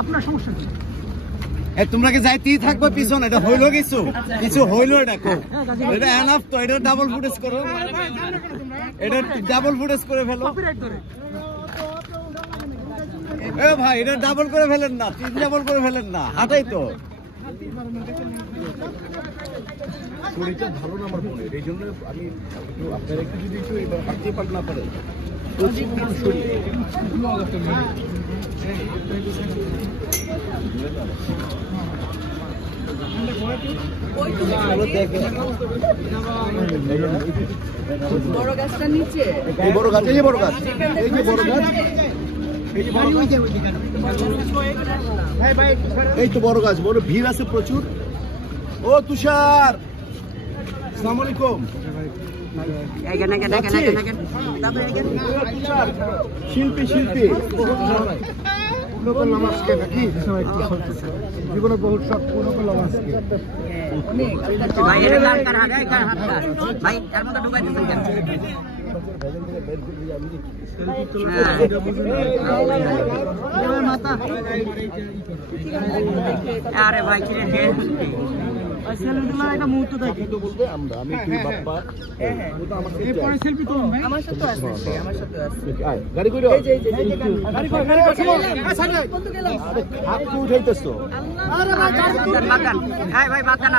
আপনার সমস্যা কি? তোমরা কি যাইতেই থাকবে পিছন? এটা হইলো কিছু কিছু হইলো, এটা এটা এনাফ তো। এটা ডাবল ফুটেজ করো, এটা ডাবল ফুটেজ করে ফেলো। এ ভাই, এটা ডাবল করে ফেলেন না, 3 ডাবল করে ফেলেন না, হাঁটাই তো। শরীরটা ভালো না আমার বোনের, এই জন্য আমি আপনার একটু যদি একটু হাঁটতে পার না পারেন। বড় গাছটা নিচে, এই বড় গাছ, এই যে বড় গাছ, এই যে বড় গাছ, এই তো বড় গাছ, বড় ভিড় আছে প্রচুর। ও তুষার, আসসালামু আলাইকুম। শিল্পী শিল্পী পূর্ণ করলাম আজকে, নাকি জীবনে বহু শখ পূর্ণ করলাম আজকে। আরে ভাই একটা মুহূর্ত বলবে আমরা, আমি তুই বাপ্পা, আমার সাথে আছে, আমার সাথে আছে গাড়ি করে উঠাইতেছো। ভাই বাতান